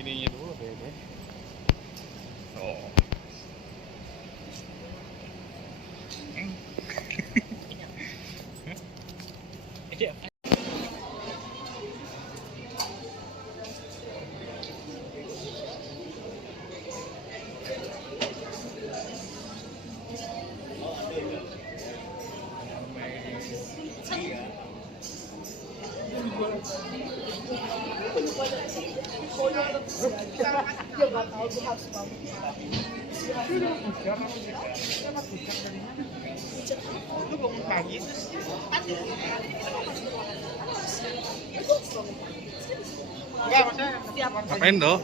ininya dulu beda. Oh. Lu bangun pagi terus enggak maksudnya ngapain dong?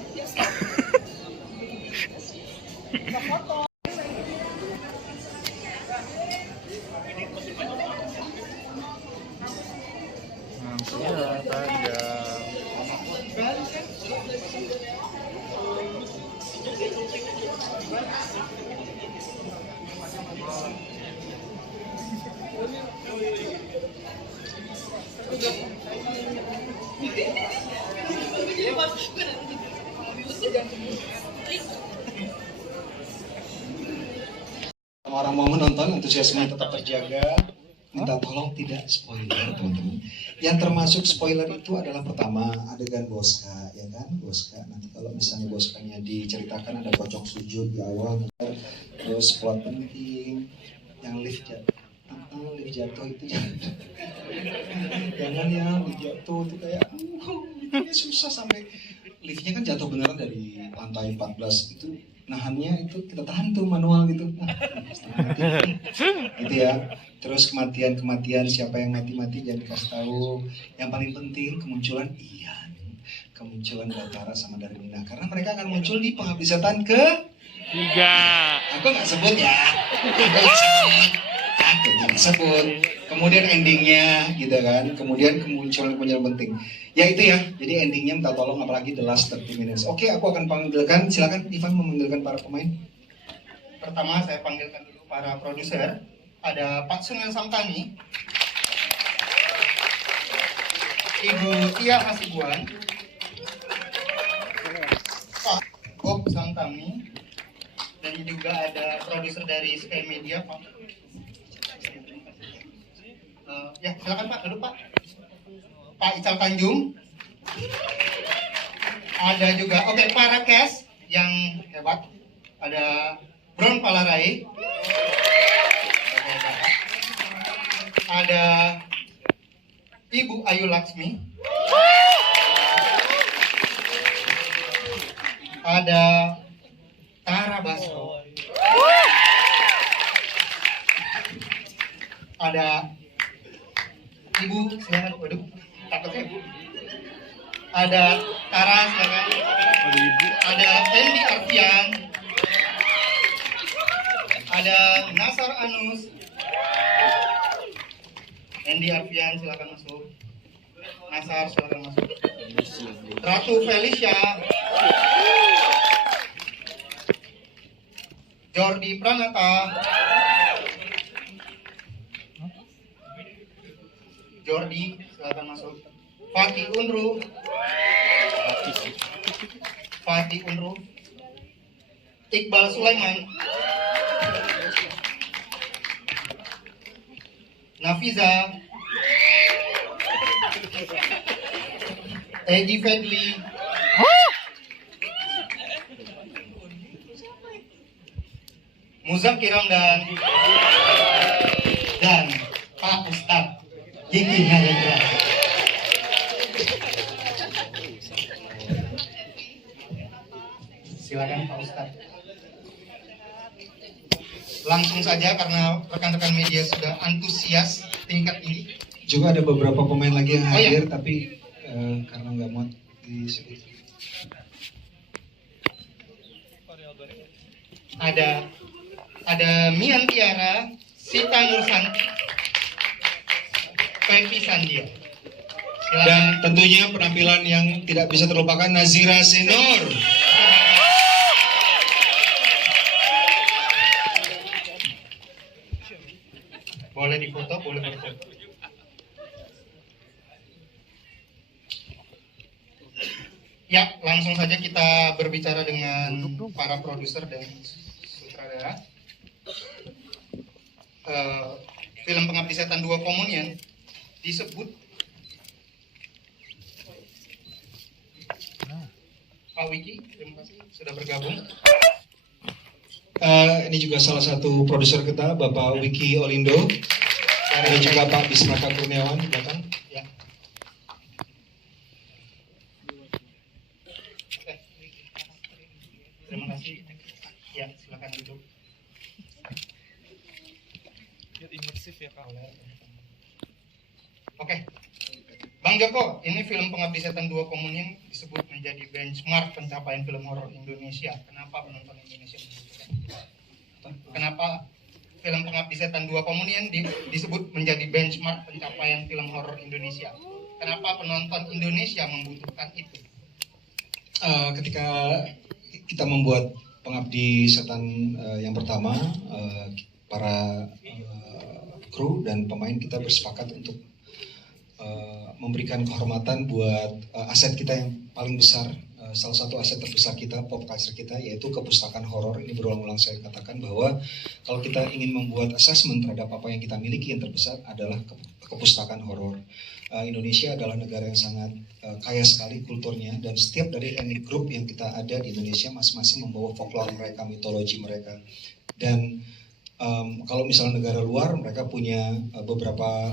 Orang mau menonton, antusiasme tetap terjaga. Minta tolong tidak spoiler, teman-teman. Yang termasuk spoiler itu adalah pertama adegan Boska, ya kan? Boska. Nanti kalau misalnya Boskanya diceritakan ada pocong sujud di awal, terus plot penting, yang lift jatuh itu jangan ya, lift jatuh itu kayak susah sampai liftnya kan jatuh beneran dari lantai 14 itu. Nahannya itu kita tahan tuh manual gitu, gitu ya. Terus kematian siapa yang mati jangan dikasih tahu. Yang paling penting kemunculan Ian, kemunculan Batara sama Darmina, karena mereka akan muncul di Pengabdi Setan ke 3. Aku nggak sebut ya, aku nggak sebut. Kemudian endingnya gitu kan, kemudian kemunculan penting. Ya itu ya, jadi endingnya minta tolong apalagi the last 30 minutes. Oke, aku akan panggilkan, silakan Ivan memanggilkan para pemain. Pertama saya panggilkan dulu para produser. Ada Pak Sunil Samtani, Ibu Tia Hasibuan, Pak Bob Samtani, dan juga ada produser dari Sky Media, Pak. Ya silakan Pak, duduk Pak. Pak Ical Tanjung. Ada juga, para cast yang hebat. Ada Bron Palarai. Ada Ibu Ayu Laksmi. Ada Tara Basro. Ada Ibu, silakan duduk. Takutnya Ibu. Ada Tara, silakan. Ada Endi Arfian. Ada Nasar Anus. Endi Arfian, silakan masuk. Nasar, silakan masuk. Ratu Felicia. Jordi Pranata. Jordi, silakan masuk. Fatih Unru. Iqbal Sulaiman. Nafiza. Egi Fedli. Muzakir Ramdan. Dan Pak Ustadz Kiki Narendra. Silakan Pak Ustadz. Langsung saja karena rekan-rekan media sudah antusias tingkat tinggi. Juga ada beberapa pemain lagi yang hadir, tapi karena nggak mau disebut. Ada Mian Tiara, Sita Nursanti, Pepi Sandia. Silakan. Dan tentunya penampilan yang tidak bisa terlupakan Nazira Senor. Boleh difoto, boleh berfoto. Ya, langsung saja kita berbicara dengan para produser dan sutradara. Film Pengabdi Setan 2 Komunian disebut Pak Wiki, terima kasih sudah bergabung. Ini juga salah satu produser kita, Bapak Wiki Olindo. Ada juga Pak Bismaka Kurniawan di belakang. Ya. Oke. Terima kasih. Ya, silakan duduk. Biar imersif ya Kak. Oke. Bang Joko, ini film Pengabdi Setan 2 Komunian disebut menjadi benchmark pencapaian film horor Indonesia. Kenapa penonton Indonesia membutuhkan? Kenapa film Pengabdi Setan 2 Komunian disebut menjadi benchmark pencapaian film horor Indonesia? Kenapa penonton Indonesia membutuhkan itu? Ketika kita membuat Pengabdi Setan yang pertama, para kru dan pemain kita bersepakat untuk memberikan kehormatan buat aset kita yang paling besar, salah satu aset terbesar kita, pop culture kita, yaitu kepustakaan horor. Ini berulang-ulang saya katakan bahwa kalau kita ingin membuat assessment terhadap apa yang kita miliki, yang terbesar adalah kepustakaan horor. Indonesia adalah negara yang sangat kaya sekali kulturnya, dan setiap dari etnik grup yang kita ada di Indonesia masing-masing membawa folklore mereka, mitologi mereka. Dan kalau misalnya negara luar, mereka punya beberapa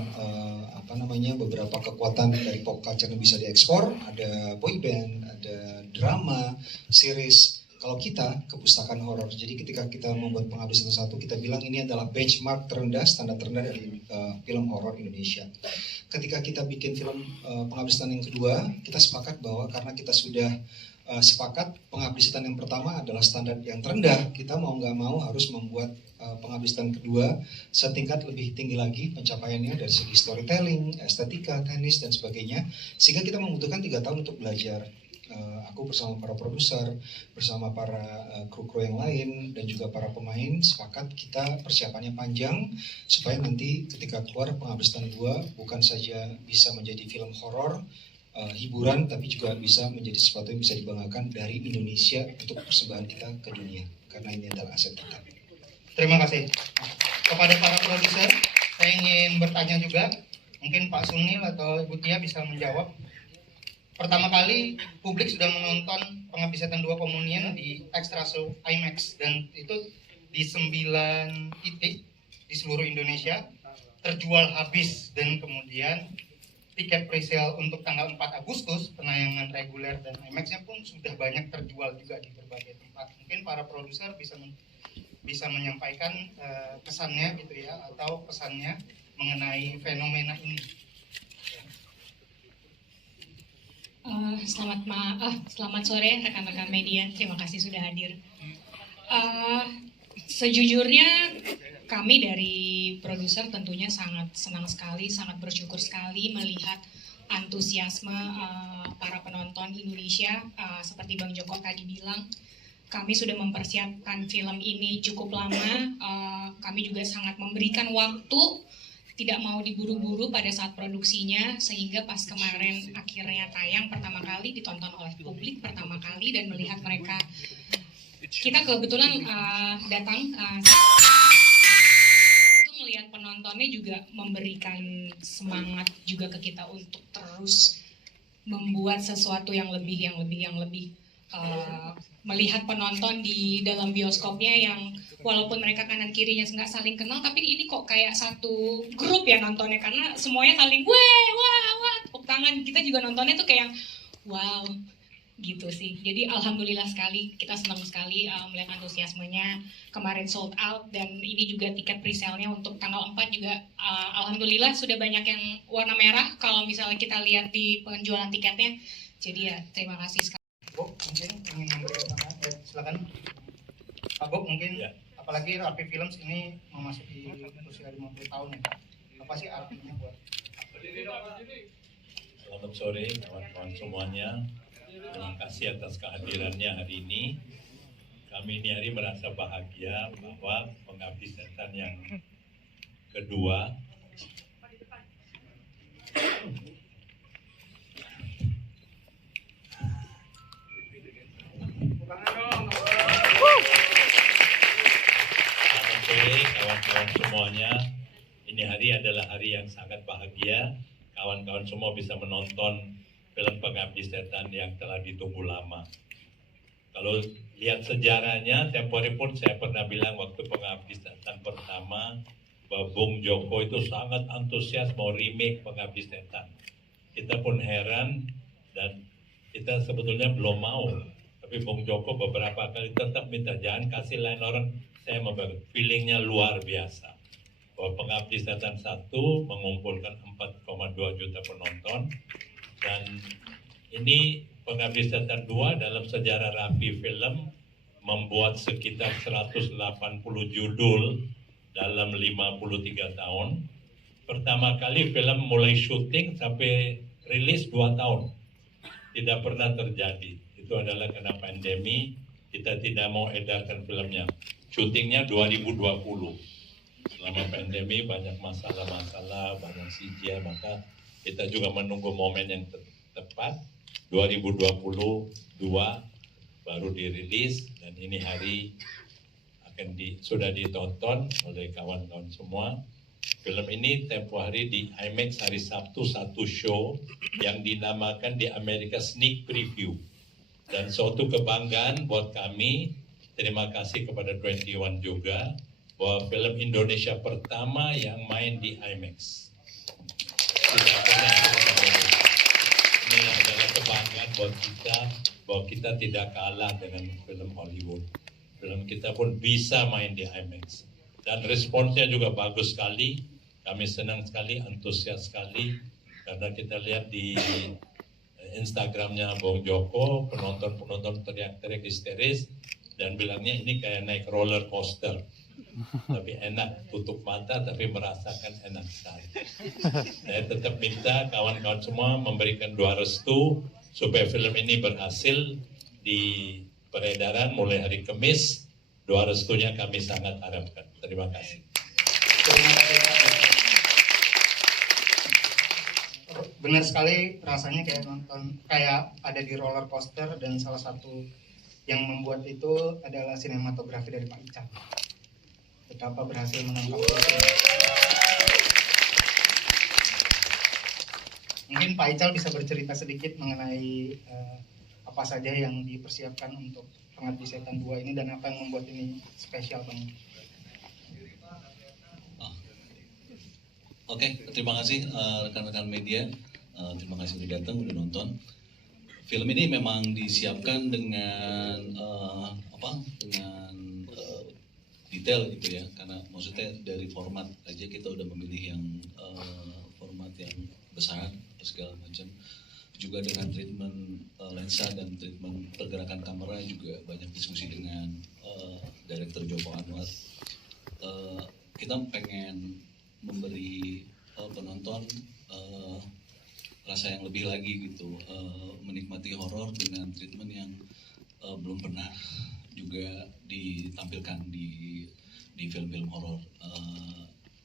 beberapa kekuatan dari pop culture yang bisa diekspor. Ada boy band, ada drama, series. Kalau kita kepustakaan horor. Jadi ketika kita membuat Pengabdi Setan 1, kita bilang ini adalah benchmark terendah, standar terendah dari film horor Indonesia. Ketika kita bikin film Pengabdi Setan yang kedua, kita sepakat bahwa karena kita sudah sepakat Pengabdi Setan yang pertama adalah standar yang terendah, kita mau nggak mau harus membuat Pengabdi Setan kedua setingkat lebih tinggi lagi pencapaiannya dari segi storytelling, estetika, teknis dan sebagainya, sehingga kita membutuhkan 3 tahun untuk belajar. Aku bersama para produser, bersama para kru-kru yang lain dan juga para pemain sepakat kita persiapannya panjang supaya nanti ketika keluar Pengabdi Setan 2 bukan saja bisa menjadi film horor hiburan, tapi juga bisa menjadi sesuatu yang bisa dibanggakan dari Indonesia untuk persembahan kita ke dunia, karena ini adalah aset kita. Terima kasih. Kepada para produser, saya ingin bertanya juga, mungkin Pak Sunil atau Ibu Tia bisa menjawab. Pertama kali publik sudah menonton Pengabdi Setan 2 Komunian di Extra Show IMAX, dan itu di 9 titik di seluruh Indonesia terjual habis, dan kemudian tiket presale untuk tanggal 4 Agustus penayangan reguler dan IMAX-nya pun sudah banyak terjual juga di berbagai tempat. Mungkin para produser bisa menyampaikan kesannya gitu ya, atau pesannya mengenai fenomena ini. Selamat sore rekan-rekan media, terima kasih sudah hadir. Sejujurnya kami dari produser tentunya sangat senang sekali, sangat bersyukur sekali melihat antusiasme para penonton Indonesia. Seperti Bang Joko tadi bilang, kami sudah mempersiapkan film ini cukup lama. Kami juga sangat memberikan waktu, tidak mau diburu-buru pada saat produksinya, sehingga pas kemarin akhirnya tayang pertama kali, ditonton oleh publik pertama kali, dan melihat mereka, kita kebetulan datang itu melihat penontonnya juga memberikan semangat juga ke kita untuk terus membuat sesuatu yang lebih melihat penonton di dalam bioskopnya yang walaupun mereka kanan kirinya nggak saling kenal, tapi ini kok kayak satu grup ya nontonnya, karena semuanya saling wah tepuk tangan. Kita juga nontonnya tuh kayak wow gitu sih. Jadi alhamdulillah sekali, kita senang sekali melihat antusiasmenya. Kemarin sold out, dan ini juga tiket presale-nya untuk tanggal 4 juga alhamdulillah sudah banyak yang warna merah kalau misalnya kita lihat di penjualan tiketnya. Jadi ya terima kasih sekali. Bu, mungkin ingin memberikan tanggapan, silakan. Pak Bu, mungkin ya. Apalagi RP Films ini memasuki usia 50 tahun ya. Apa sih artinya buat? Selamat sore kawan-kawan semuanya. Terima kasih atas kehadirannya hari ini. Kami ini hari merasa bahagia bahwa Pengabdi Setan yang kedua kawan-kawan semuanya, ini hari adalah hari yang sangat bahagia. Kawan-kawan semua bisa menonton film Pengabdi Setan yang telah ditunggu lama. Kalau lihat sejarahnya, Tempo Report saya pernah bilang waktu Pengabdi Setan pertama, bahwa Bung Joko itu sangat antusias mau remake Pengabdi Setan. Kita pun heran dan kita sebetulnya belum mau. Tapi Bung Joko beberapa kali tetap minta jangan kasih lain orang. Saya memberi feelingnya luar biasa. Bahwa Pengabdi Setan 1 mengumpulkan 4,2 juta penonton. Dan ini Pengabdi Setan 2 dalam sejarah Rapi Film membuat sekitar 180 judul dalam 53 tahun. Pertama kali film mulai syuting sampai rilis 2 tahun. Tidak pernah terjadi. Itu adalah karena pandemi, kita tidak mau edarkan filmnya. Syutingnya 2020. Selama pandemi banyak masalah-masalah, banyak CGI, maka kita juga menunggu momen yang tepat. 2022 baru dirilis dan ini hari sudah ditonton oleh kawan-kawan semua. Film ini tempo hari di IMAX hari Sabtu satu show yang dinamakan di Amerika Sneak Preview. Dan suatu kebanggaan buat kami, terima kasih kepada 21 juga, bahwa film Indonesia pertama yang main di IMAX. Tidak pernah ini adalah kebanggaan buat kita, bahwa kita tidak kalah dengan film Hollywood. Film kita pun bisa main di IMAX. Dan responsnya juga bagus sekali. Kami senang sekali, antusias sekali. Karena kita lihat di Instagramnya Bung Joko, penonton-penonton teriak-teriak histeris. Dan bilangnya ini kayak naik roller coaster. Tapi enak, tutup mata tapi merasakan enak sekali. Saya tetap minta kawan-kawan semua memberikan doa restu supaya film ini berhasil di peredaran mulai hari Kamis. Doa restunya kami sangat harapkan. Terima kasih. Benar sekali, rasanya kayak ada di roller coaster, dan salah satu yang membuat itu adalah sinematografi dari Pak Ica. Betapa berhasil menangkap itu. Mungkin Pak Ical bisa bercerita sedikit mengenai apa saja yang dipersiapkan untuk Pengabdi Setan 2 ini dan apa yang membuat ini spesial banget. Oke, terima kasih rekan-rekan media. Terima kasih sudah datang, sudah nonton. Film ini memang disiapkan dengan detail gitu ya, karena maksudnya dari format aja kita udah memilih yang format yang besar segala macam. Juga dengan treatment lensa dan treatment pergerakan kamera juga banyak diskusi dengan Direktur Joko Anwar. Kita pengen memberi penonton rasa yang lebih lagi gitu, menikmati horor dengan treatment yang belum pernah juga ditampilkan di film-film horor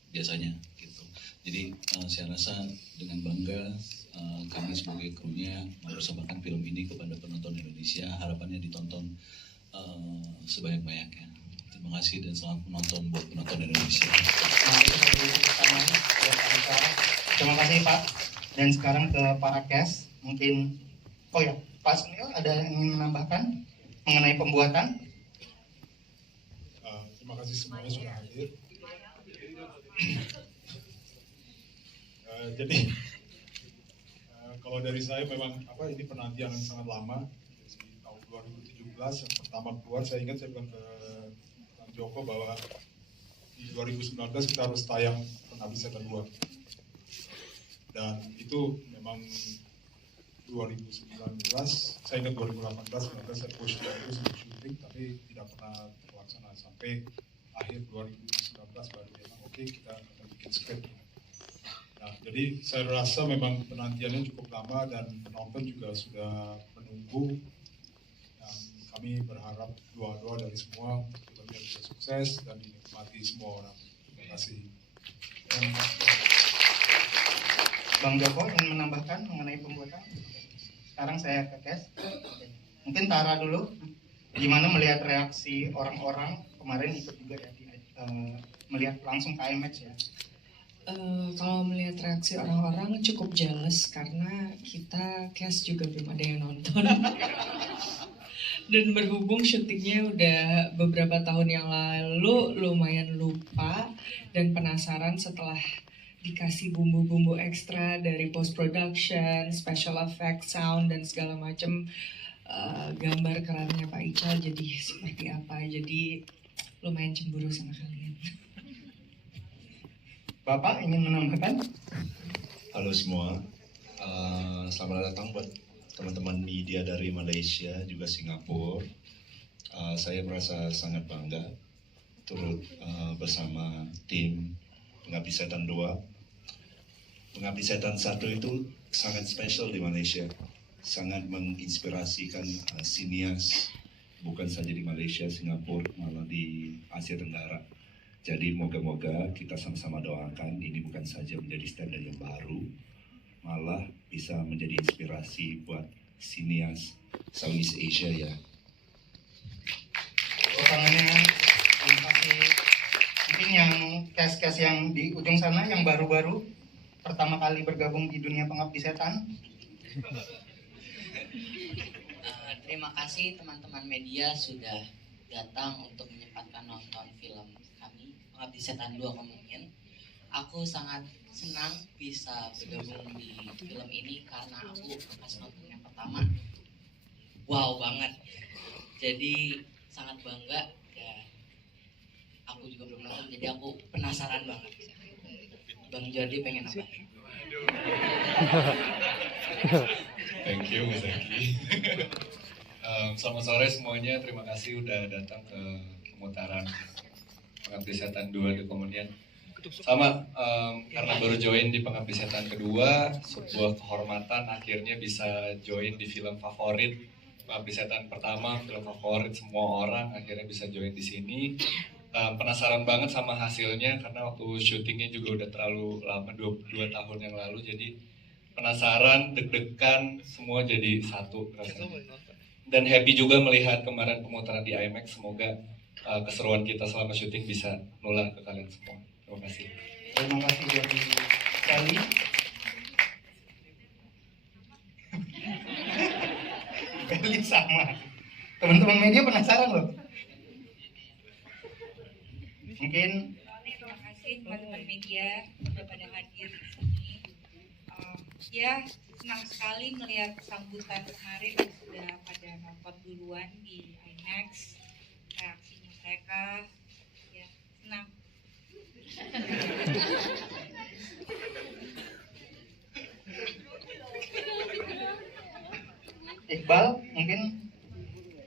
biasanya gitu. Jadi saya rasa dengan bangga kami sebagai krunya mempersembahkan film ini kepada penonton Indonesia. Harapannya ditonton sebanyak-banyaknya. Terima kasih dan selamat menonton buat penonton Indonesia. Terima kasih Pak. Dan sekarang ke para cast, mungkin Pak Sunil ada yang ingin menambahkan mengenai pembuatan? Terima kasih semuanya sudah hadir. Jadi kalau dari saya memang ini penantian yang sangat lama. Dari tahun 2017 yang pertama keluar, saya ingat saya bilang ke Bang Joko bahwa di 2019 kita harus tayang Pengabdi Setan 2. Dan itu memang 2019, saya ingat 2018, saya push itu sebelum syuting, tapi tidak pernah terlaksana sampai akhir 2019 baru memang oke, kita akan bikin script. Nah, jadi saya rasa memang penantiannya cukup lama dan penonton juga sudah menunggu. Dan kami berharap doa-doa dari semua filmnya bisa sukses dan dinikmati semua orang. Terima kasih. Bang Joko ingin menambahkan mengenai pembuatan? Sekarang saya ke Kes. Mungkin Tara dulu, gimana melihat reaksi orang-orang kemarin ikut juga ya di melihat langsung ke IMAX ya? Kalau melihat reaksi orang-orang cukup jealous karena kita cast juga belum ada yang nonton. Dan berhubung syutingnya udah beberapa tahun yang lalu, lumayan lupa dan penasaran setelah dikasih bumbu-bumbu ekstra dari post production, special effect, sound dan segala macam. Gambar kerannya Pak Ical jadi seperti apa, jadi lumayan cemburu sama kalian. Bapak ingin menambahkan? Halo semua, selamat datang buat teman-teman media dari Malaysia juga Singapura. Saya merasa sangat bangga turut bersama tim Pengabdi Setan 2. Pengabdi Setan 1 itu sangat spesial di Malaysia, sangat menginspirasikan sinias bukan saja di Malaysia, Singapura, malah di Asia Tenggara. Jadi moga-moga kita sama-sama doakan ini bukan saja menjadi standar yang baru, malah bisa menjadi inspirasi buat sinias Southeast Asia ya. Tangannya terima kasih. Mungkin yang cast-cast yang di ujung sana yang baru-baru pertama kali bergabung di dunia Pengabdi Setan. Terima kasih teman-teman media sudah datang untuk menyempatkan nonton film kami Pengabdi Setan 2 Komunion. Aku sangat senang bisa bergabung di film ini karena aku pas nonton yang pertama wow banget, jadi sangat bangga ya. Aku juga belum nonton jadi aku penasaran banget. Bang Jordi pengen apa? Thank you Mas Eki. Selamat sore semuanya, terima kasih udah datang ke pemutaran Pengabdi Setan 2 di Komunion. Sama, karena baru join di Pengabdi Setan kedua, sebuah kehormatan akhirnya bisa join di film favorit Pengabdi Setan pertama, film favorit semua orang, akhirnya bisa join di sini. Penasaran banget sama hasilnya karena waktu syutingnya juga udah terlalu lama, 2 tahun yang lalu, jadi penasaran, deg-degan, semua jadi satu rasanya. Dan happy juga melihat kemarin pemutaran di IMAX, semoga keseruan kita selama syuting bisa nular ke kalian semua. Terima kasih. Terima kasih Jordi sekali. Beli sama. Teman-teman media penasaran loh. Mungkin terima kasih teman-teman media sudah pada hadir di sini. Ya, senang sekali melihat sambutan kemarin yang sudah pada nonton duluan di IMAX, reaksinya mereka, ya senang. Iqbal mungkin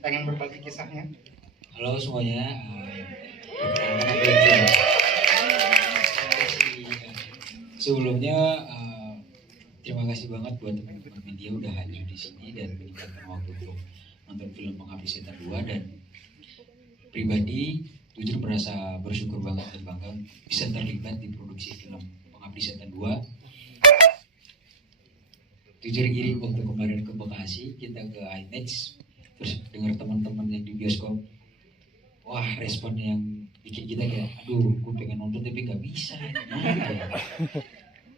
pengen berbagi kisahnya. Halo semuanya. Sebelumnya terima kasih banget buat teman-teman media udah hadir di sini dan menyempatkan waktu untuk nonton film Pengabdi Setan 2, dan pribadi jujur merasa bersyukur banget dan bangga bisa terlibat di produksi film Pengabdi Setan 2. Jujur iri waktu kemarin ke Bekasi, kita ke IMAX, terus dengar teman-teman yang di bioskop, wah respon yang bikin kita kayak, aduh gue pengen nonton tapi gak bisa.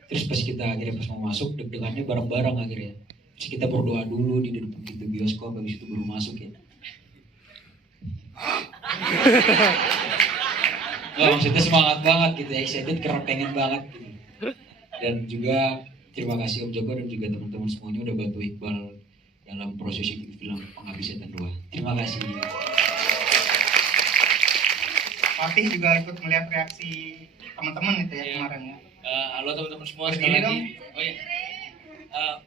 Terus pas kita akhirnya pas mau masuk, deg-degannya bareng-bareng akhirnya. Terus kita berdoa dulu di depan pintu bioskop, habis itu baru masuk ya. Nggak, maksudnya semangat banget gitu, excited karena pengen banget gitu. Dan juga terima kasih Om Joko dan juga teman-teman semuanya udah bantu Iqbal dalam proses syuting film Pengabdi Setan 2. Terima kasih. Fatih juga ikut melihat reaksi teman-teman itu ya kemarin ya. Halo teman-teman semua, sekali lagi. Oh iya.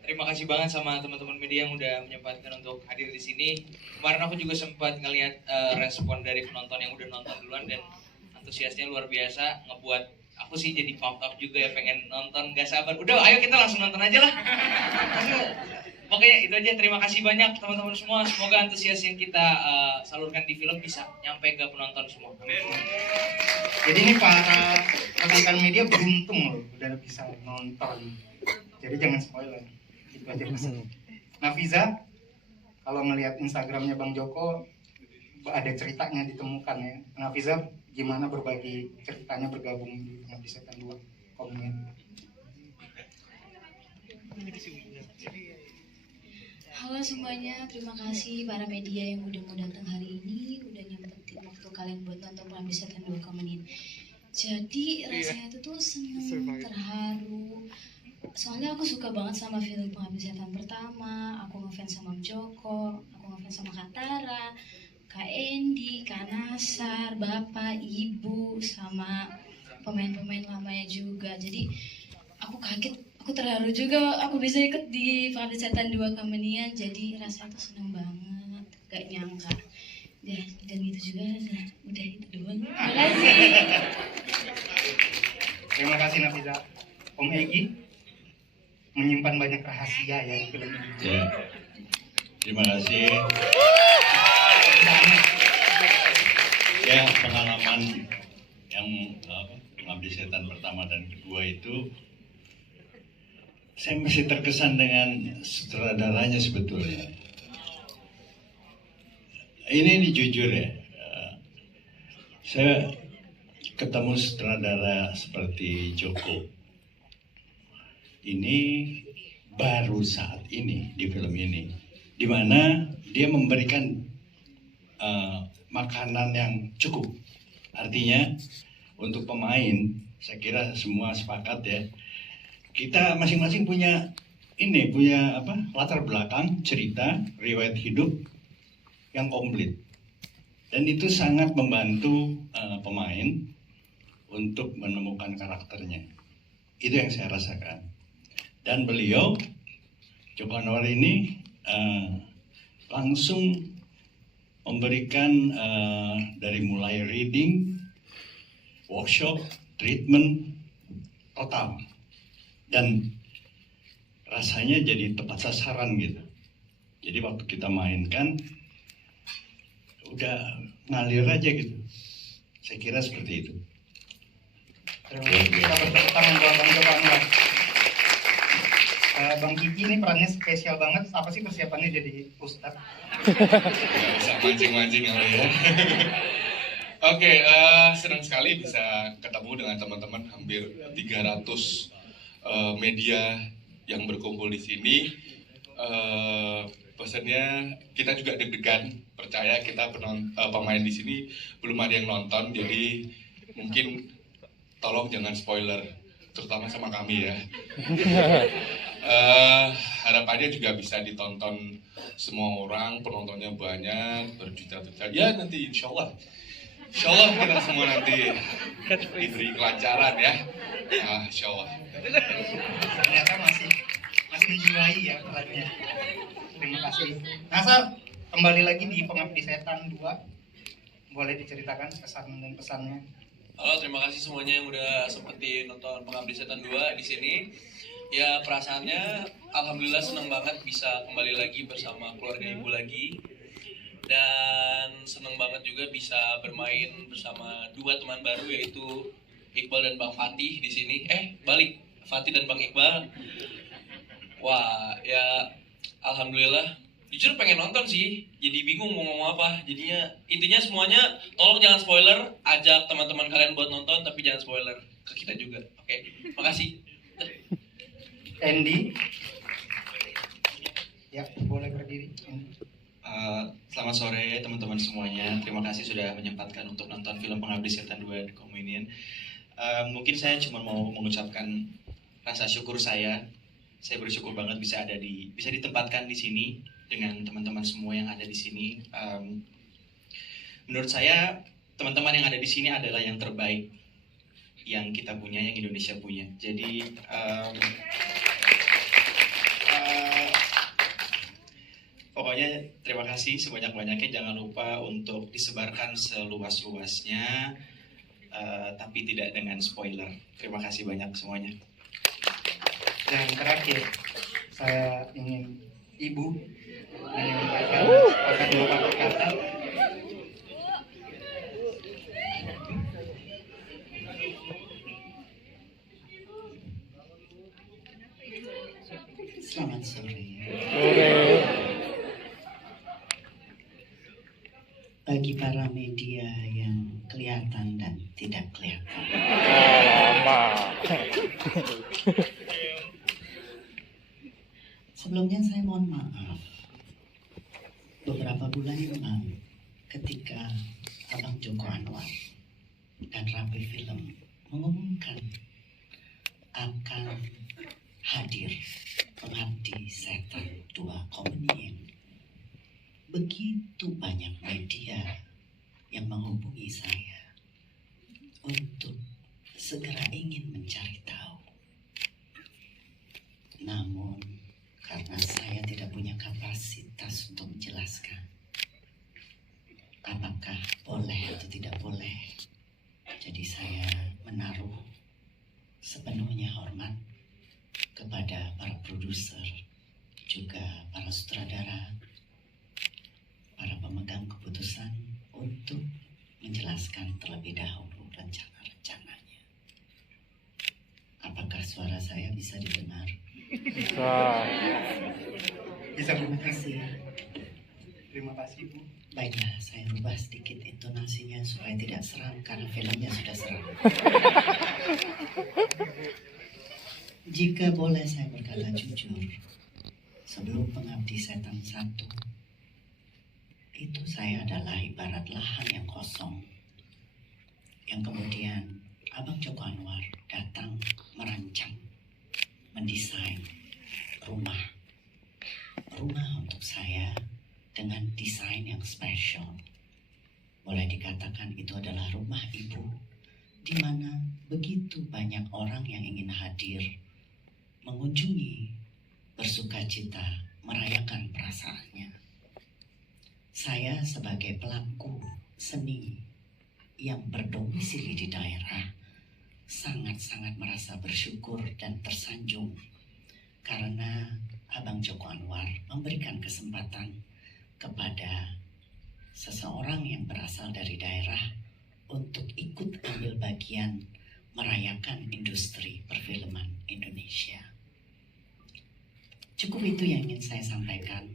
Terima kasih banget sama teman-teman media yang udah menyempatkan untuk hadir di sini. Kemarin aku juga sempat ngelihat respon dari penonton yang udah nonton duluan dan antusiasnya luar biasa, ngebuat aku sih jadi pumped up juga ya, pengen nonton, gak sabar. Udah, ayo kita langsung nonton aja lah. Pokoknya itu aja, terima kasih banyak teman-teman semua. Semoga antusias yang kita salurkan di film bisa nyampe ke penonton semua. Jadi ini para rekan media beruntung loh udah bisa nonton. Jadi jangan spoiler. Itu aja pesan. Nafiza, kalau melihat Instagramnya Bang Joko, ada ceritanya ditemukan ya. Nafiza gimana berbagi ceritanya bergabung di Pengabdi Setan 2 Komunian? Halo semuanya, terima kasih para media yang udah mau datang hari ini, udah nyempetin waktu kalian buat nonton Pengabdi Setan 2 Komunian. Jadi rasanya itu tuh seneng, terharu. Soalnya aku suka banget sama film Pengabdi Setan pertama, aku ngefans sama Om Joko, aku ngefans sama Kak Tara, Kak Endi, Kak Nasar, Bapak, Ibu, sama pemain-pemain lamanya juga. Jadi aku kaget, aku terharu juga aku bisa ikut di Pengabdi Setan 2 Komunian. Jadi rasanya tuh seneng banget, gak nyangka. Ya, dan itu juga udah itu doang. Terima kasih. Terima kasih Nafiza. Om Egi menyimpan banyak rahasia ya di film ini. Ya, terima kasih. Ya, pengalaman yang Pengabdi Setan pertama dan kedua itu saya masih terkesan dengan sutradaranya sebetulnya. Ini jujur ya, saya ketemu sutradara seperti Joko ini baru saat ini di film ini, di mana dia memberikan makanan yang cukup. Artinya untuk pemain, saya kira semua sepakat ya. Kita masing-masing punya latar belakang, cerita, riwayat hidup yang komplit. Dan itu sangat membantu pemain untuk menemukan karakternya. Itu yang saya rasakan. Dan beliau, Joko Anwar ini langsung memberikan dari mulai reading, workshop, treatment, total. Dan rasanya jadi tepat sasaran gitu. Jadi waktu kita mainkan, udah ngalir aja gitu. Saya kira seperti itu. Terima kasih. Kita bertepuk tangan buat Bang Joko Anwar. Bang Kiki ini perannya spesial banget. Apa sih persiapannya jadi Ustadz? Nggak usah mancing-mancing ya. Oke, senang sekali bisa ketemu dengan teman-teman hampir 300 media yang berkumpul di sini. Pesannya kita juga deg-degan, percaya kita pemain di sini belum ada yang nonton, jadi mungkin tolong jangan spoiler, terutama sama kami ya. Harapannya juga bisa ditonton semua orang, penontonnya banyak, berjuta-juta. Ya nanti insya Allah kita semua nanti diberi kelancaran ya. Insya Allah. Ternyata masih menjiwai ya perannya. Terima kasih. Nasar, kembali lagi di Pengabdi Setan 2. Boleh diceritakan kesan dan pesannya? Halo, terima kasih semuanya yang udah seperti nonton Pengabdi Setan 2 di sini. Ya, perasaannya alhamdulillah senang banget bisa kembali lagi bersama keluarga ibu lagi. Dan senang banget juga bisa bermain bersama dua teman baru, yaitu Iqbal dan Bang Fatih di sini. Balik, Fatih dan Bang Iqbal. Wah, ya alhamdulillah. Jujur pengen nonton sih, jadi bingung mau ngomong apa. Jadinya intinya semuanya tolong jangan spoiler, ajak teman-teman kalian buat nonton tapi jangan spoiler ke kita juga. Oke, makasih. Andy, ya boleh berdiri. Selamat sore teman-teman semuanya. Terima kasih sudah menyempatkan untuk nonton film Pengabdi Setan 2 Komunian. Mungkin saya cuma mau mengucapkan rasa syukur saya. Saya bersyukur banget bisa ditempatkan di sini dengan teman-teman semua yang ada di sini. Menurut saya teman-teman yang ada di sini adalah yang terbaik yang kita punya, yang Indonesia punya. Jadi pokoknya terima kasih sebanyak-banyaknya. Jangan lupa untuk disebarkan seluas-luasnya, tapi tidak dengan spoiler. Terima kasih banyak semuanya. Dan terakhir, saya ingin Ibu menyampaikan beberapa kata. Selamat sore. bagi para media yang kelihatan dan tidak kelihatan. Sebelumnya saya mohon maaf. Beberapa bulan yang lalu ketika Abang Joko Anwar dan Rapi Film mengumumkan akan hadir Pengabdi Setan 2 Komunien, begitu banyak media yang menghubungi saya untuk segera ingin mencari tahu. Namun karena saya tidak punya kapasitas untuk menjelaskan apakah boleh atau tidak boleh, jadi saya menaruh sepenuhnya hormat kepada para produser, juga para sutradara, para pemegang keputusan untuk menjelaskan terlebih dahulu rencana-rencananya. Apakah suara saya bisa didengar? Bisa. Terima kasih. Terima kasih Bu. Baiklah, saya rubah sedikit intonasinya supaya tidak seram karena filmnya sudah seram. Jika boleh saya berkata jujur, sebelum Pengabdi Setan 1, itu saya adalah ibarat lahan yang kosong, yang kemudian Abang Joko Anwar datang merancang, mendesain rumah untuk saya dengan desain yang spesial. Boleh dikatakan itu adalah rumah ibu, di mana begitu banyak orang yang ingin hadir, mengunjungi, bersukacita, merayakan perasaannya. Saya sebagai pelaku seni yang berdomisili di daerah sangat-sangat merasa bersyukur dan tersanjung karena Abang Joko Anwar memberikan kesempatan kepada seseorang yang berasal dari daerah untuk ikut ambil bagian merayakan industri perfilman Indonesia. Cukup itu yang ingin saya sampaikan.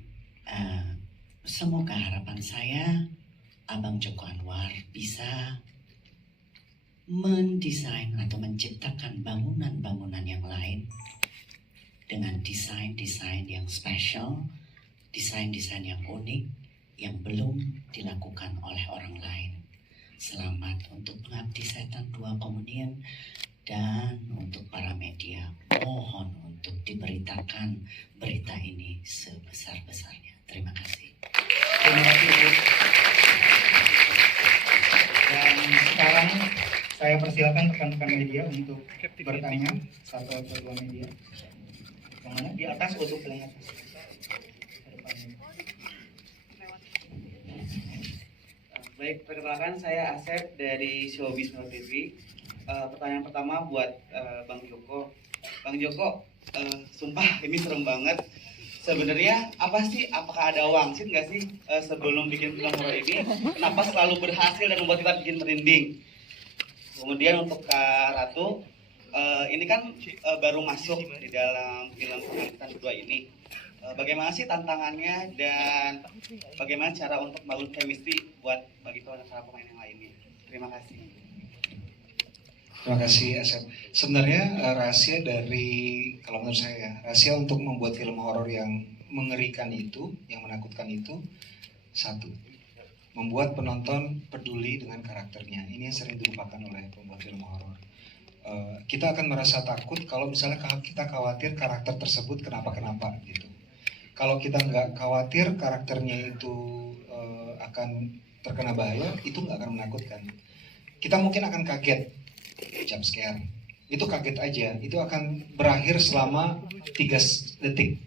Semoga harapan saya Abang Joko Anwar bisa mendesain atau menciptakan bangunan-bangunan yang lain dengan desain-desain yang spesial, desain-desain yang unik yang belum dilakukan oleh orang lain. Selamat untuk Pengabdi Setan 2 Komunien dan untuk para media. Mohon untuk diberitakan berita ini sebesar-besarnya. Terima kasih. Terima kasih Bu. Dan sekarang saya persilakan rekan-rekan media untuk bertanya, satu atau dua media. Yang mana? Di atas untuk paling atas. Baik, perkenalkan saya Asep dari Showbiz Nor TV. Pertanyaan pertama buat Bang Joko. Bang Joko, sumpah ini serem banget. Sebenarnya apa sih? Apakah ada wangsit nggak sih sebelum bikin film horor ini? Kenapa selalu berhasil dan membuat kita bikin merinding? Kemudian untuk Kak Ratu, ini kan baru masuk di dalam film Pengabdi 2 ini. Bagaimana sih tantangannya dan bagaimana cara untuk membangun chemistry buat bagi para pemain yang lainnya? Terima kasih. Terima kasih Asep. Sebenarnya rahasia dari, kalau menurut saya, rahasia untuk membuat film horor yang mengerikan itu, yang menakutkan itu, satu, membuat penonton peduli dengan karakternya. Ini yang sering dilupakan oleh pembuat film horor. Kita akan merasa takut kalau misalnya kita khawatir karakter tersebut kenapa-kenapa gitu. Kalau kita nggak khawatir karakternya itu akan terkena bahaya, itu nggak akan menakutkan. Kita mungkin akan kaget, jump scare. Itu kaget aja, itu akan berakhir selama 3 detik.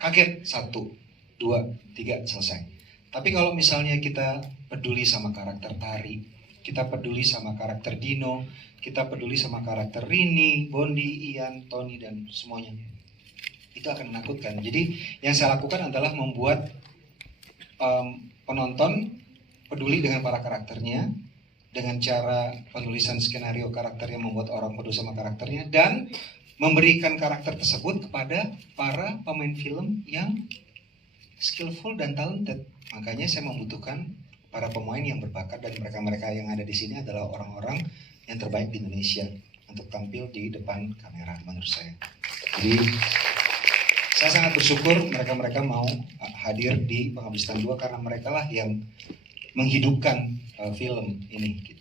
Kaget, 1, 2, 3, selesai. Tapi kalau misalnya kita peduli sama karakter Tari, kita peduli sama karakter Dino, kita peduli sama karakter Rini, Bondi, Ian, Tony, dan semuanya, itu akan menakutkan. Jadi yang saya lakukan adalah membuat penonton peduli dengan para karakternya, dengan cara penulisan skenario karakter yang membuat orang peduli sama karakternya, dan memberikan karakter tersebut kepada para pemain film yang skillful dan talented. Makanya saya membutuhkan para pemain yang berbakat, dan mereka-mereka yang ada di sini adalah orang-orang yang terbaik di Indonesia untuk tampil di depan kamera menurut saya. Jadi saya sangat bersyukur mereka-mereka mau hadir di Pengabdi Setan 2 karena mereka lah yang menghidupkan film ini gitu.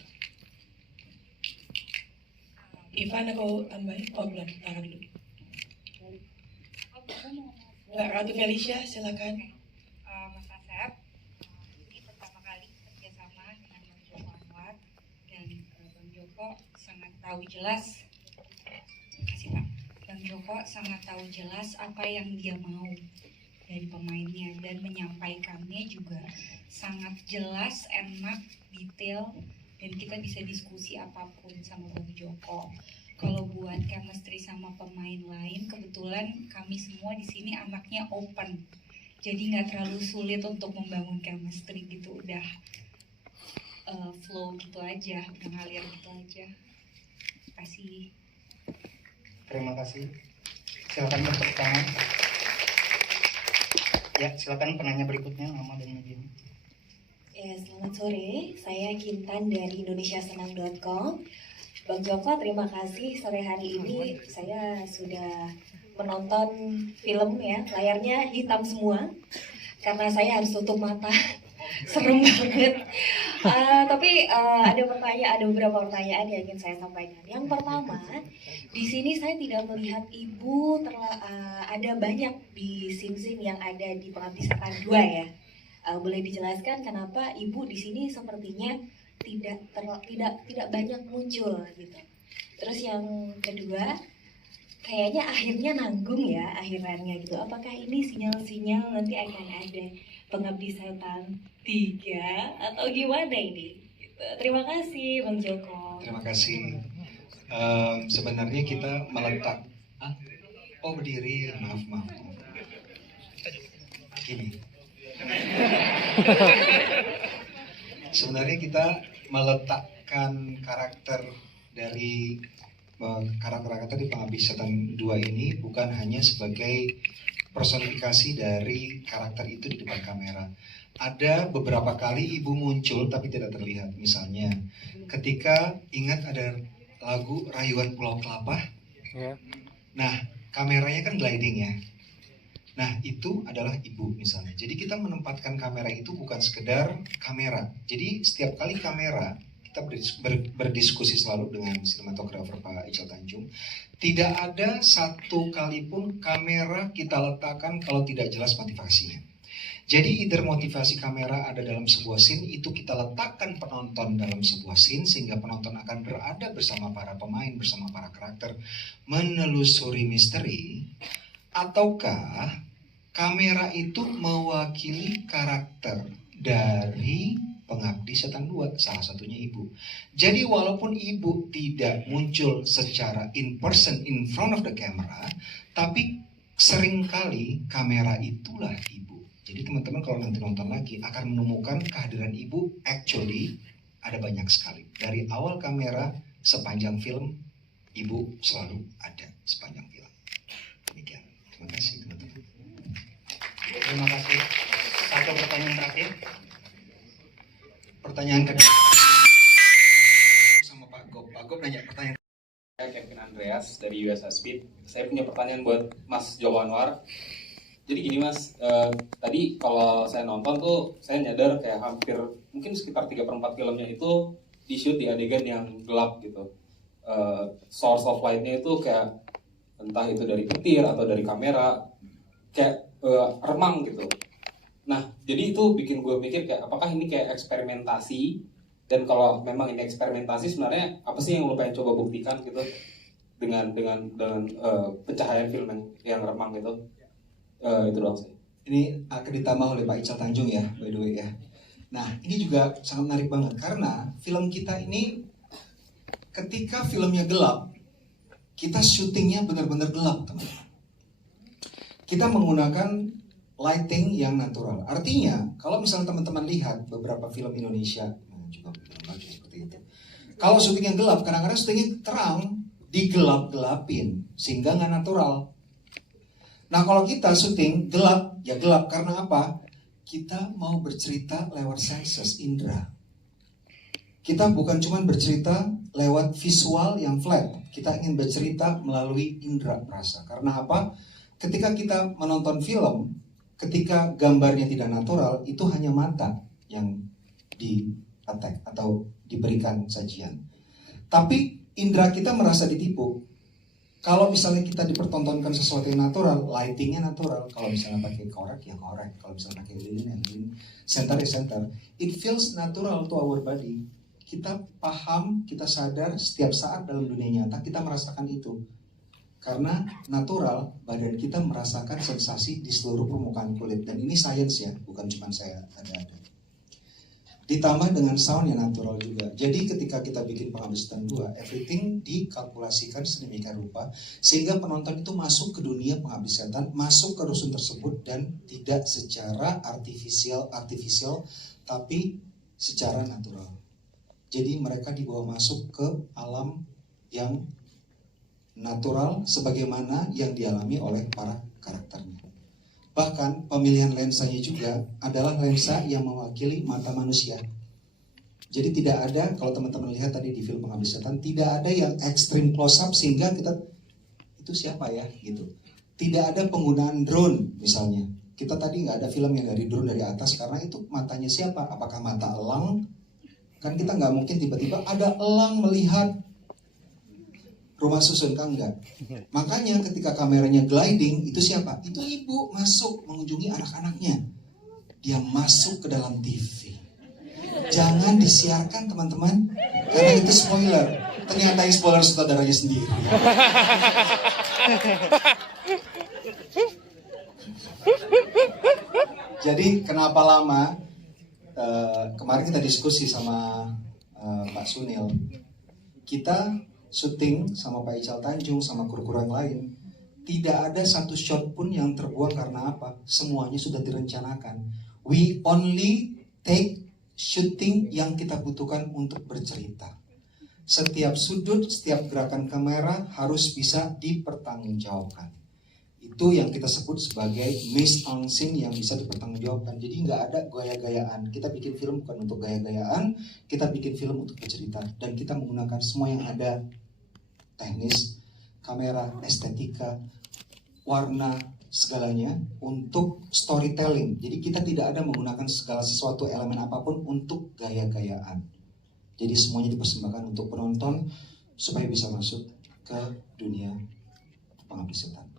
Ivan, aku tambahin. Oh belum, tangan dulu. Mbak Ratu Felicia, silakan. Mas Asep, ini pertama kali kerjasama dengan Bang Joko Anwar, dan Bang Joko sangat tahu jelas. Kasih Pak. Bang Joko sangat tahu jelas apa yang dia mau dari pemainnya, dan menyampaikannya juga sangat jelas, enak, detail, dan kita bisa diskusi apapun sama Bang Joko. Kalau buat chemistry sama pemain lain, kebetulan kami semua di sini anaknya open, jadi nggak terlalu sulit untuk membangun chemistry gitu, udah flow gitu aja, udah ngalir gitu aja. Terima kasih. Terima kasih. Silakan bertepuk tangan. Ya, silakan penanya berikutnya, nama dan media. Ya, selamat sore. Saya Kintan dari indonesiasenang.com. Bang Joko, terima kasih sore hari ini saya sudah menonton film ya, layarnya hitam semua karena saya harus tutup mata. Serem banget. Tapi ada beberapa pertanyaan yang ingin saya sampaikan. Yang pertama, di sini saya tidak melihat ibu ada banyak di scene-scene yang ada di Pengabdi Setan 2 ya. Boleh dijelaskan kenapa ibu di sini sepertinya tidak banyak muncul gitu. Terus yang kedua, kayaknya akhirnya nanggung ya akhirannya gitu. Apakah ini sinyal-sinyal nanti akan ada Pengabdi Setan 3 atau gimana ini? Gitu. Terima kasih Bang Joko. Terima kasih. Sebenarnya kita meletak. Oh berdiri, maaf. Gini. Sebenarnya kita meletakkan karakter dari karakter di Pengabdi Setan 2 ini bukan hanya sebagai personifikasi dari karakter itu di depan kamera. Ada beberapa kali ibu muncul tapi tidak terlihat. Misalnya ketika ingat ada lagu Rayuan Pulau Kelapa. Nah, kameranya kan gliding ya. Nah, itu adalah ibu misalnya. Jadi kita menempatkan kamera itu bukan sekedar kamera. Jadi setiap kali kamera, kita berdiskusi selalu dengan sinematografer Pak Ical Tanjung, tidak ada satu kali pun kamera kita letakkan kalau tidak jelas motivasinya. Jadi either motivasi kamera ada dalam sebuah scene, itu kita letakkan penonton dalam sebuah scene, sehingga penonton akan berada bersama para pemain, bersama para karakter, menelusuri misteri, ataukah kamera itu mewakili karakter dari Pengabdi Setan 2, salah satunya ibu. Jadi walaupun ibu tidak muncul secara in person in front of the camera, tapi seringkali kamera itulah ibu. Jadi teman-teman kalau nanti nonton lagi akan menemukan kehadiran ibu actually ada banyak sekali. Dari awal kamera sepanjang film, ibu selalu ada sepanjang film. Demikian. Terima kasih teman-teman. Terima kasih. Satu pertanyaan terakhir. Pertanyaan kedua sama Pak Gop nanya pertanyaan. Saya Kevin Andreas dari USA Speed. Saya punya pertanyaan buat Mas Joko Anwar. Jadi gini Mas, tadi kalau saya nonton tuh saya nyadar kayak hampir mungkin sekitar 3/4 filmnya itu di shoot di adegan yang gelap gitu. Source of light-nya itu kayak entah itu dari petir atau dari kamera, kayak remang gitu. Nah, jadi itu bikin gue mikir kayak apakah ini kayak eksperimentasi, dan kalau memang ini eksperimentasi sebenarnya apa sih yang lo pengen coba buktikan gitu dengan pencahayaan film yang remang gitu. Itu doang sih. Ini akan ditambah oleh Pak Ical Tanjung ya, by the way ya. Nah, ini juga sangat menarik banget karena film kita ini ketika filmnya gelap, kita syutingnya benar-benar gelap, teman-teman. Kita menggunakan lighting yang natural. Artinya, kalau misalnya teman-teman lihat beberapa film Indonesia, juga seperti itu. Kalau syuting yang gelap, kadang-kadang syutingnya terang, digelap-gelapin sehingga nggak natural. Nah kalau kita syuting gelap, ya gelap karena apa? kita mau bercerita lewat senses, indera. Kita bukan cuma bercerita lewat visual yang flat, kita ingin bercerita melalui indera perasa. Karena apa? Ketika kita menonton film, ketika gambarnya tidak natural, itu hanya mata yang di-attack atau diberikan sajian. Tapi indera kita merasa ditipu. Kalau misalnya kita dipertontonkan sesuatu yang natural, lightingnya natural. Kalau misalnya pakai korek, ya korek. Kalau misalnya pakai lilin, ya lilin. Center ya center. It feels natural to our body. Kita paham, kita sadar setiap saat dalam dunia nyata kita merasakan itu. Karena natural, badan kita merasakan sensasi di seluruh permukaan kulit. Dan ini sains ya, bukan cuma saya ada-ada. Ditambah dengan sound yang natural juga. Jadi ketika kita bikin Pengabdi Setan 2, everything dikalkulasikan sedemikian rupa sehingga penonton itu masuk ke dunia Pengabdi Setan, masuk ke rusun tersebut dan tidak secara artifisial tapi secara natural. Jadi mereka dibawa masuk ke alam yang natural sebagaimana yang dialami oleh para karakternya. Bahkan pemilihan lensanya juga adalah lensa yang mewakili mata manusia. Jadi tidak ada, kalau teman-teman lihat tadi di film Pengabdi Setan, tidak ada yang ekstrim close up sehingga kita, itu siapa ya gitu. Tidak ada penggunaan drone misalnya. Kita tadi nggak ada film yang dari drone dari atas karena itu matanya siapa? Apakah mata elang? Kan kita nggak mungkin tiba-tiba ada elang melihat rumah susun, kan enggak. Makanya ketika kameranya gliding, itu siapa? Itu ibu masuk mengunjungi anak-anaknya. Dia masuk ke dalam TV. Jangan disiarkan teman-teman, karena itu spoiler. Ternyata yang spoiler saudaranya sendiri. Jadi kenapa lama? Kemarin kita diskusi sama Pak Sunil. Kita syuting sama Pak Ical Tanjung, sama kru-kru yang lain, tidak ada satu shot pun yang terbuang karena apa? Semuanya sudah direncanakan. We only take shooting yang kita butuhkan untuk bercerita. Setiap sudut, setiap gerakan kamera harus bisa dipertanggungjawabkan. Itu yang kita sebut sebagai mise en scene yang bisa dipertanggungjawabkan. Jadi nggak ada gaya-gayaan. Kita bikin film bukan untuk gaya-gayaan, kita bikin film untuk bercerita. Dan kita menggunakan semua yang ada, teknis, kamera, estetika, warna, segalanya untuk storytelling. Jadi kita tidak ada menggunakan segala sesuatu elemen apapun untuk gaya-gayaan. Jadi semuanya dipersembahkan untuk penonton supaya bisa masuk ke dunia Pengabdi Setan.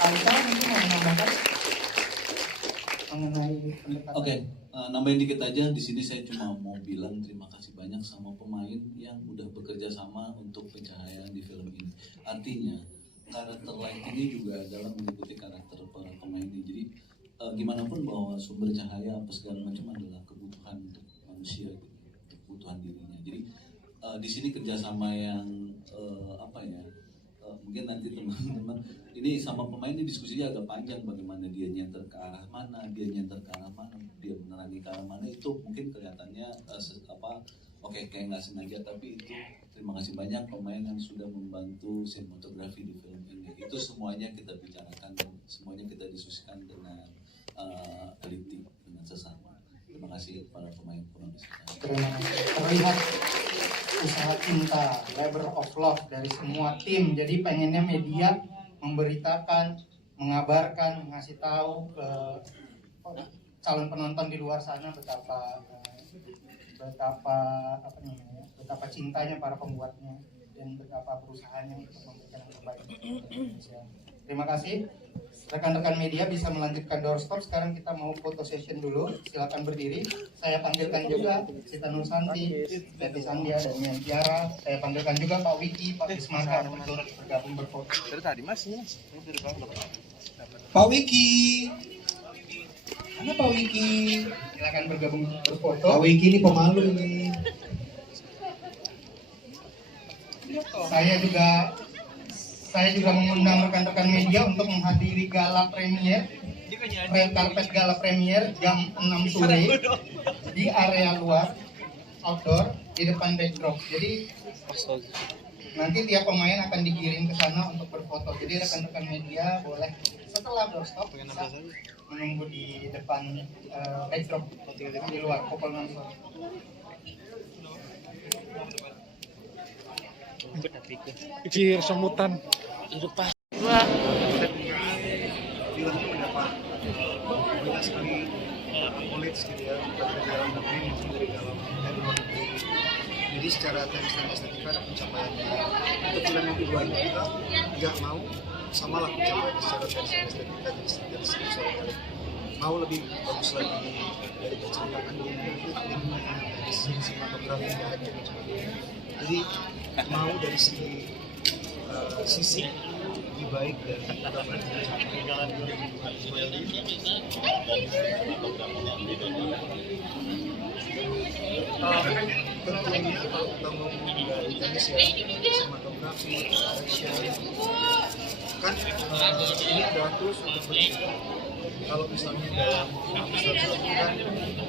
Alta mungkin mau menambahkan mengenai pendekatan. Oke, nambahin dikit aja. Di sini saya cuma mau bilang terima kasih banyak sama pemain yang udah bekerja sama untuk pencahayaan di film ini. Artinya karakter lighting ini juga adalah mengikuti karakter para pemain ini. Jadi gimana pun bahwa sumber cahaya apa segala macam adalah kebutuhan untuk manusia, gitu, kebutuhan dirinya. Jadi di sini kerjasama yang mungkin nanti teman-teman ini sama pemain ini diskusinya agak panjang, bagaimana dia nyenter ke arah mana, dia menerangi ke arah mana, itu mungkin kelihatannya kayak nggak sengaja, tapi itu terima kasih banyak pemain yang sudah membantu sinematografi di film ini. Itu semuanya kita bicarakan dan semuanya kita diskusikan dengan teliti dengan sesama. Terima kasih para pemain. Terlihat usaha cinta, labor of love dari semua tim. Jadi pengennya media memberitakan, mengabarkan, mengasih tahu ke calon penonton di luar sana betapa cintanya para pembuatnya dan betapa perusahanya untuk memberikan yang terbaik untuk Indonesia. Terima kasih. Rekan-rekan media bisa melanjutkan doorstop. Sekarang kita mau foto session dulu. Silakan berdiri. Saya panggilkan juga Sita Nursanti, Betty Sandia, dan Mian Tiara. Saya panggilkan juga Pak Wiki, Pak Ismaka untuk bergabung berfoto. Dari tadi mas. Pak Wiki. Mana Pak Wiki? Silakan bergabung berfoto. Pak Wiki ini pemalu ini. Saya juga mengundang rekan-rekan media untuk menghadiri gala premier, red carpet gala premier jam 6 sore di area luar, outdoor, di depan backdrop. Jadi nanti tiap pemain akan dikirim ke sana untuk berfoto. Jadi rekan-rekan media boleh setelah doorstop bisa menunggu di depan backdrop di luar pukul 6 sore. Pikir semutan. Film itu mendapat banyak sekali acknowledge gitu ya, dari dalam negeri maupun dari dalam dan luar negeri. Jadi secara teknis dan estetika ada pencapaiannya. Untuk film yang kedua ini kita nggak mau samalah pencapaian secara teknis dan estetika dari segi storytelling. Mau lebih bagus lagi dari perceritaannya, dari segi sinematografi dan sebagainya. Jadi mau dari segi sisi lebih baik dari peninggalan 2020. Tentunya kalau kita ngomong dari teknis ya, sinematografi, direction, kan ini adalah tools untuk bercerita. Kalau misalnya dalam episode 1 kan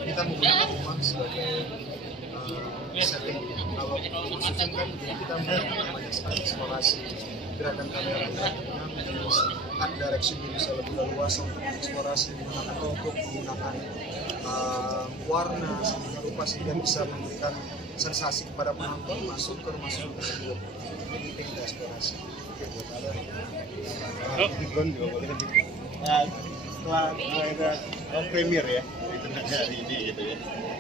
kita menggunakan rumah sebagai setting. Kalau khususnya kan kita menggunakan banyak sekali eksplorasi gerakan kamera art direction bisa lebih leluasa untuk eksplorasi menggunakan robot, menggunakan warna sehingga rupa sehingga bisa memberikan sensasi kepada penonton masuk ke rumah susun tersebut. Jadi kita eksplorasi. Background juga boleh kan? Setelah ada premier ya di tengah hari ini gitu ya.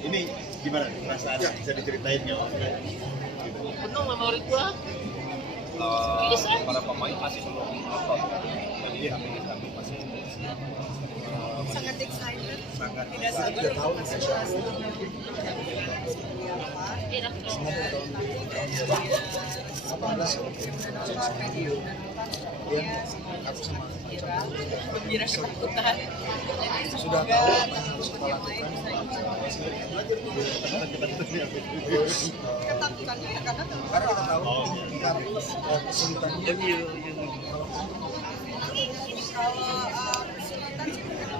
Ini gimana perasaan bisa diceritain nggak? Penuh memori gua. Para pemain masih belum nonton. Jadi kami masih Sangat excited. sangat Tidak sabar tahu konsentrasi. aku sama Gembira ketakutan. sudah tahu apa yang harus kita lakukan. Ketakutannya ya karena Kita tahu tingkat kesulitannya.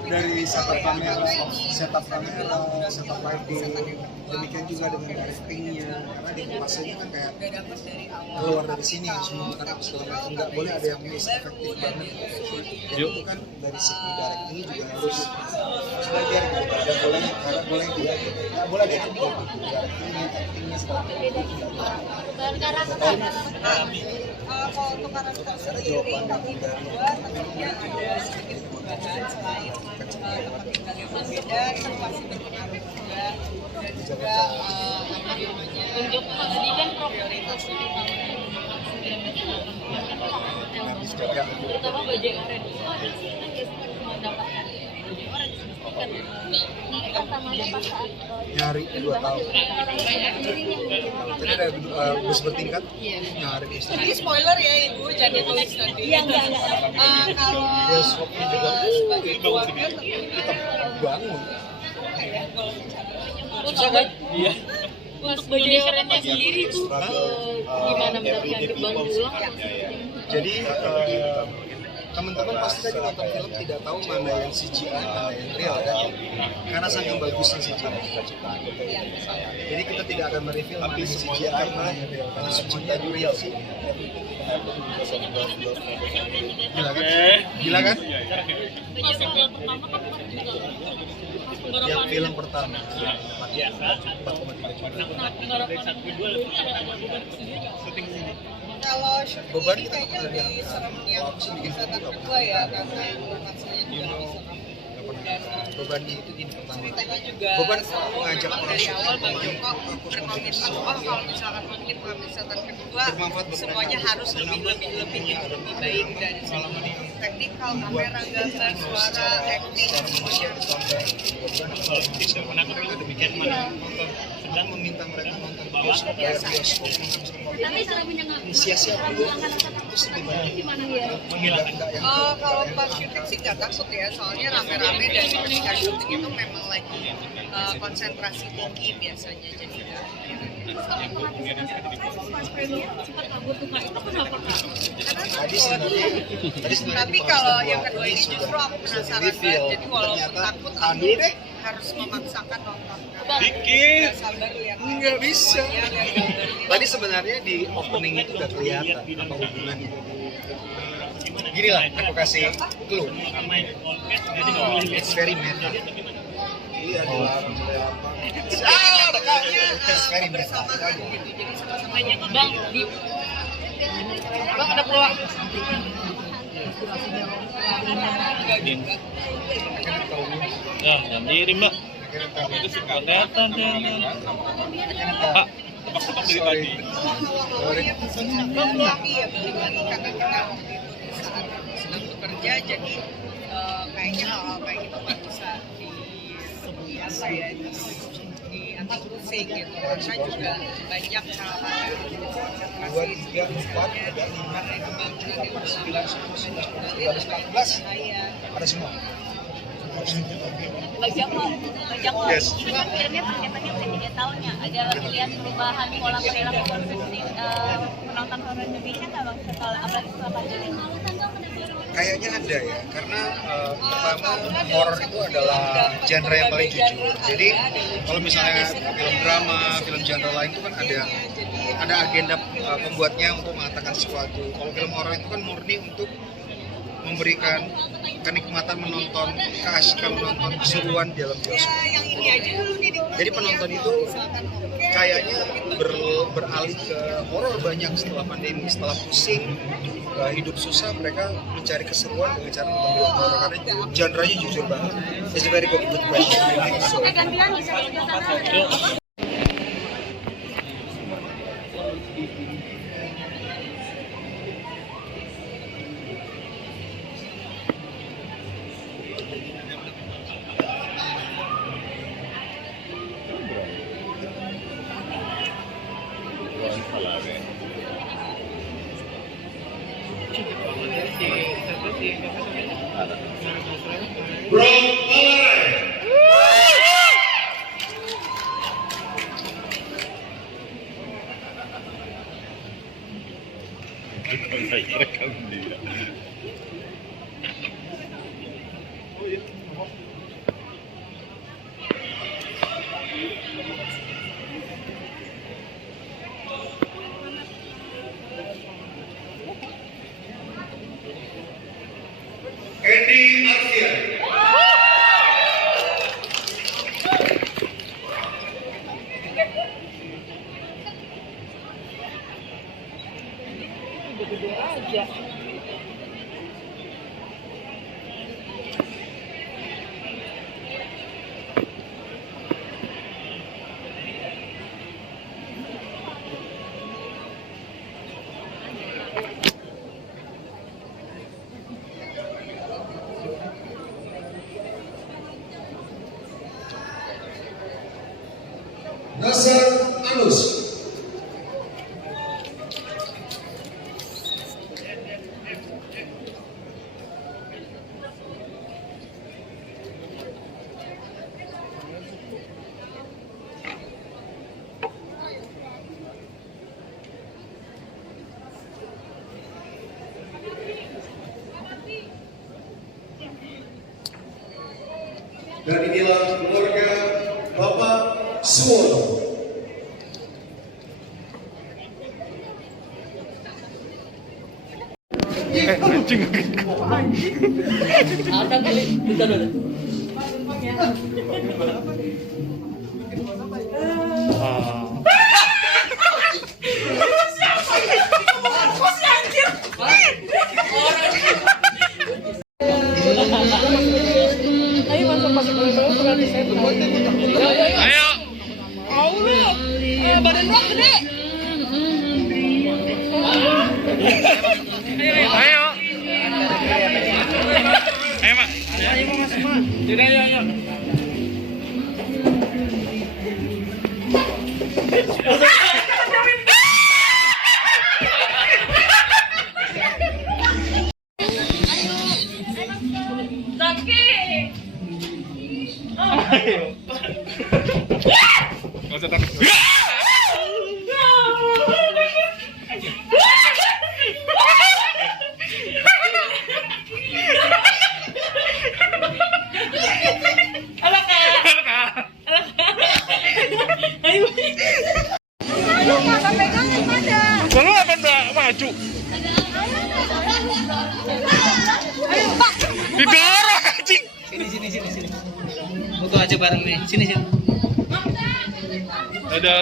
Dari setup kamera, setup lighting, demikian juga dengan directingnya, karena di pasanya kan kayak keluar dari sini semua kan segala macam, nggak boleh ada yang miss, efektif banget. Jadi itu kan dari segi directing juga harus belajar gitu, nggak boleh ada yang directingnya, actingnya segala macam. kalau untuk karakter sendiri kami berdua tentunya ada sedikit perubahan selain tempat tinggal yang berbeda itu pasti berpengaruh juga dan juga untuk tadi kan prioritas di tahun terutama baju orange mendapatkan baju orange kan tamanya pas saat nyari 2 tahun. Jadi ada bus bertingkat nyari bus. Ini spoiler ya ibu, jadi tulis nanti. Iya enggak. Kalau sebagai keluarga tentunya bangun. Susah kan? Iya. Untuk baju orange sendiri itu gimana mendapatkan dibangun ulang? Jadi teman-teman pasti tadi nonton film tidak tahu mana yang CGI, mana yang real kan? Karena saking bagusnya CGI. Jadi kita tidak akan mereview mana yang CGI, mana yang real, karena semuanya real sih. Gila kan? Gila kan? Yang film pertama. Kalau beban syuting kita kayaknya lebih serem yang episode kedua ya karena lokasinya juga lebih serem dan bebannya itu di pertama. ceritanya juga Beban selalu mengajak memang dari awal Bang Joko berkomitmen kalau misalkan mungkin episode kedua semuanya harus lebih baik dari segi teknikal, kamera, gambar, suara, acting semuanya harus demikian mana sedang meminta mereka nonton bioskop sia-sia dulu terus gimana kalau pas syuting sih nggak takut ya soalnya rame-rame dan ketika syuting itu memang lagi konsentrasi tinggi biasanya jadi tapi kalau yang kedua ini justru aku penasaran banget jadi walaupun takut aku harus memaksakan nonton dikit sabar lihat nggak bisa tadi sebenarnya di opening itu udah kelihatan apa hubungannya Gini lah, aku kasih clue. It's very meta. Iya, adalah It's very meta. Bang ada peluang. Ya, jangan diri mbak. Itu suka kelihatan ya. Pak, tebak-tebak dari tadi. Tapi ya balik lagi karena kita waktu itu saat sedang bekerja, jadi kayaknya hal-hal kayak gitu nggak bisa di apa ya di antisipasi gitu, karena juga banyak hal-hal yang konsentrasi misalnya karena kebanggaan Ada semua. Bang Joko, filmnya persiapannya udah 3 tahun ya. Ada lihat perubahan pola perilaku konsumsi penonton horor Indonesia nggak bang? Apalagi setelah pandemi? Kayaknya ada ya, karena pertama horor itu adalah genre yang paling jujur. Jadi kalau misalnya film drama, film genre lain itu kan ada agenda pembuatnya untuk mengatakan sesuatu. Kalau film horor itu kan murni untuk memberikan kenikmatan menonton, keasikan menonton, keseruan di dalam bioskop. Jadi penonton itu kayaknya beralih ke horor banyak setelah pandemi, setelah pusing, hidup susah, mereka mencari keseruan dengan cara nonton film horor karena genre-nya jujur banget. It's a very good question. Andy Arfian. Gede aja. Nasar Anus. Dan inilah keluarga Bapak Suwono. Anjing. Ada kali, bentar dulu. Ayo masuk berarti saya ayo. Allah, badan gua gede. Ayo. Ayo mak. Ayo masuk mak. Jadi ayo. Gak usah takut. Pegangan pada. Kalau apa maju? bareng ini. Sini. Ada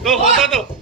tuh foto tuh.